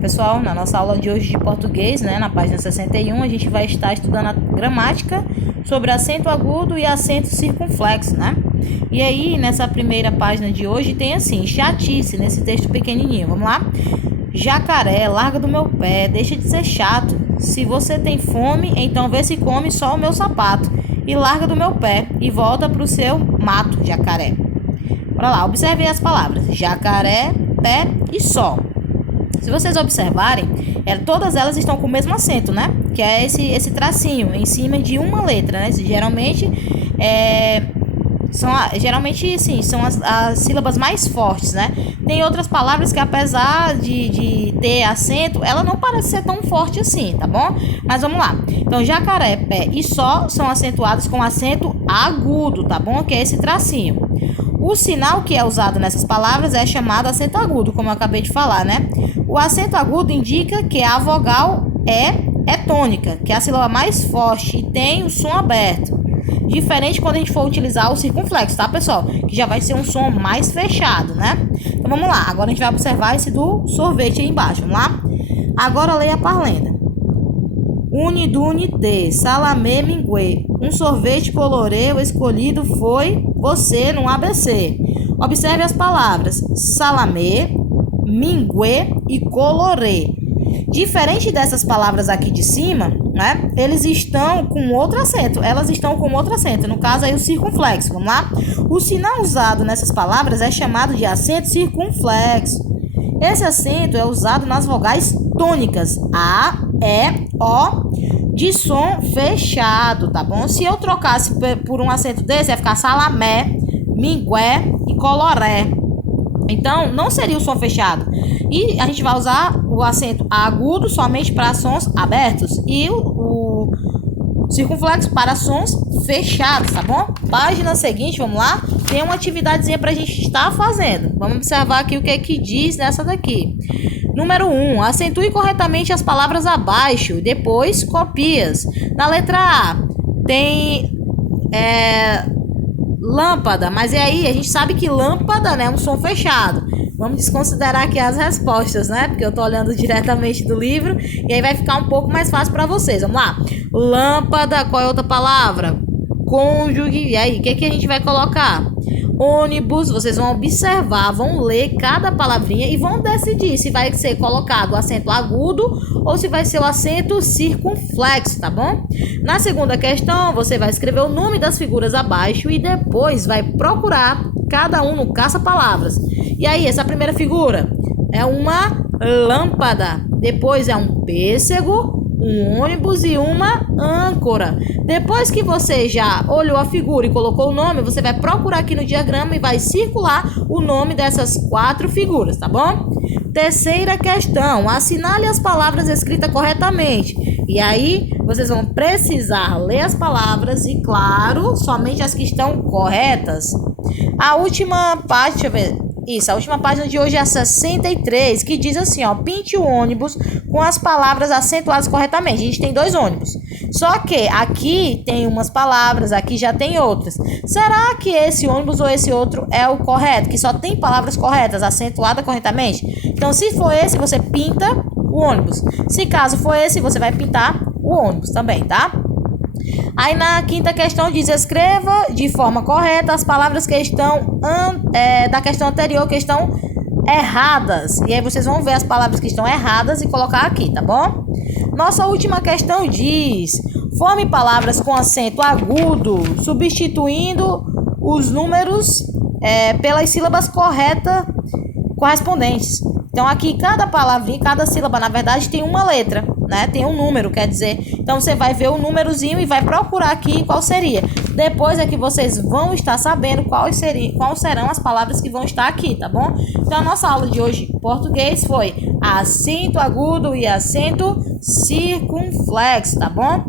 pessoal, na nossa aula de hoje de português, né, na página 61, a gente vai estar estudando a gramática sobre acento agudo e acento circunflexo, né? E aí, nessa primeira página de hoje, tem assim, chatice, nesse texto pequenininho. Vamos lá? Jacaré, larga do meu pé, deixa de ser chato. Se você tem fome, então vê se come só o meu sapato. E larga do meu pé e volta pro seu mato, jacaré. Bora lá, observe as palavras. Jacaré, pé e só. Se vocês observarem, todas elas estão com o mesmo acento, né? Que é esse tracinho em cima de uma letra, né? Geralmente, são as sílabas mais fortes, né? Tem outras palavras que, apesar de ter acento, ela não parece ser tão forte assim, tá bom? Mas vamos lá. Então, jacaré, pé e só são acentuados com acento agudo, tá bom? Que é esse tracinho. O sinal que é usado nessas palavras é chamado acento agudo, como eu acabei de falar, né? O acento agudo indica que a vogal é tônica, que é a sílaba mais forte e tem o som aberto. Diferente quando a gente for utilizar o circunflexo, tá, pessoal? Que já vai ser um som mais fechado, né? Então, vamos lá. Agora a gente vai observar esse do sorvete aí embaixo. Vamos lá? Agora leia a parlenda. Unidunité, salamé, minguê. Um sorvete colorê, o escolhido foi você no ABC. Observe as palavras salamé, minguê e colorê. Diferente dessas palavras aqui de cima, né? Eles estão com outro acento. Elas estão com outro acento. No caso aí o circunflexo. Vamos lá? O sinal usado nessas palavras é chamado de acento circunflexo. Esse acento é usado nas vogais tônicas A, E, O, de som fechado, tá bom? Se eu trocasse por um acento desse, ia ficar salamé, mingué e coloré. Então, não seria o som fechado. E a gente vai usar o acento agudo somente para sons abertos e o circunflexo para sons fechados, tá bom? Página seguinte, vamos lá? Tem uma atividadezinha para a gente estar fazendo. Vamos observar aqui o que é que diz nessa daqui. Número 1. Acentue corretamente as palavras abaixo, depois copias. Na letra A, tem lâmpada, mas aí a gente sabe que lâmpada, né, é um som fechado. Vamos desconsiderar aqui as respostas, né? Porque eu tô olhando diretamente do livro e aí vai ficar um pouco mais fácil para vocês. Vamos lá. Lâmpada, qual é outra palavra? Cônjuge. E aí, o que a gente vai colocar? Ônibus. Vocês vão observar, vão ler cada palavrinha e vão decidir se vai ser colocado o acento agudo ou se vai ser o acento circunflexo, tá bom? Na segunda questão, você vai escrever o nome das figuras abaixo e depois vai procurar cada um no caça-palavras. E aí, essa primeira figura é uma lâmpada, depois é um pêssego, um ônibus e uma âncora. Depois que você já olhou a figura e colocou o nome, você vai procurar aqui no diagrama e vai circular o nome dessas 4 figuras, tá bom? Terceira questão, assinale as palavras escritas corretamente. E aí, vocês vão precisar ler as palavras e, claro, somente as que estão corretas. A última parte, deixa eu ver. Isso, a última página de hoje é a 63, que diz assim, ó, pinte o ônibus com as palavras acentuadas corretamente. A gente tem 2 ônibus. Só que aqui tem umas palavras, aqui já tem outras. Será que esse ônibus ou esse outro é o correto? Que só tem palavras corretas, acentuadas corretamente? Então, se for esse, você pinta o ônibus. Se caso for esse, você vai pintar o ônibus também, tá? Aí na quinta questão diz, escreva de forma correta as palavras que estão da questão anterior, que estão erradas. E aí vocês vão ver as palavras que estão erradas e colocar aqui, tá bom? Nossa última questão diz, forme palavras com acento agudo, substituindo os números pelas sílabas corretas correspondentes. Então aqui cada palavrinha, cada sílaba, na verdade, tem uma letra, né? Tem um número, quer dizer. Então você vai ver o númerozinho e vai procurar aqui qual seria. Depois é que vocês vão estar sabendo quais serão as palavras que vão estar aqui, tá bom? Então a nossa aula de hoje em português foi acento agudo e acento circunflexo, tá bom?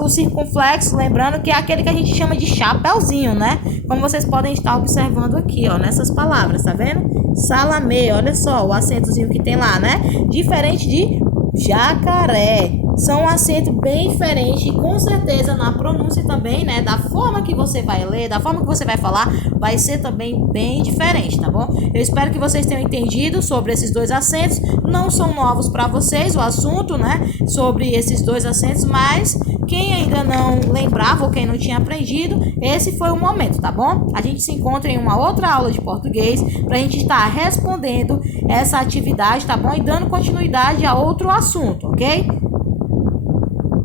O circunflexo, lembrando que é aquele que a gente chama de chapéuzinho, né? Como vocês podem estar observando aqui, ó, nessas palavras, tá vendo? Salamé, olha só o acentozinho que tem lá, né? Diferente de jacaré. são um acento bem diferente e com certeza na pronúncia também, né, da forma que você vai ler, da forma que você vai falar, vai ser também bem diferente, tá bom? Eu espero que vocês tenham entendido sobre esses dois acentos. Não são novos para vocês o assunto, né, sobre esses dois acentos, mas quem ainda não lembrava ou quem não tinha aprendido, esse foi o momento, tá bom? A gente se encontra em uma outra aula de português para a gente estar respondendo essa atividade, tá bom? E dando continuidade a outro assunto, ok?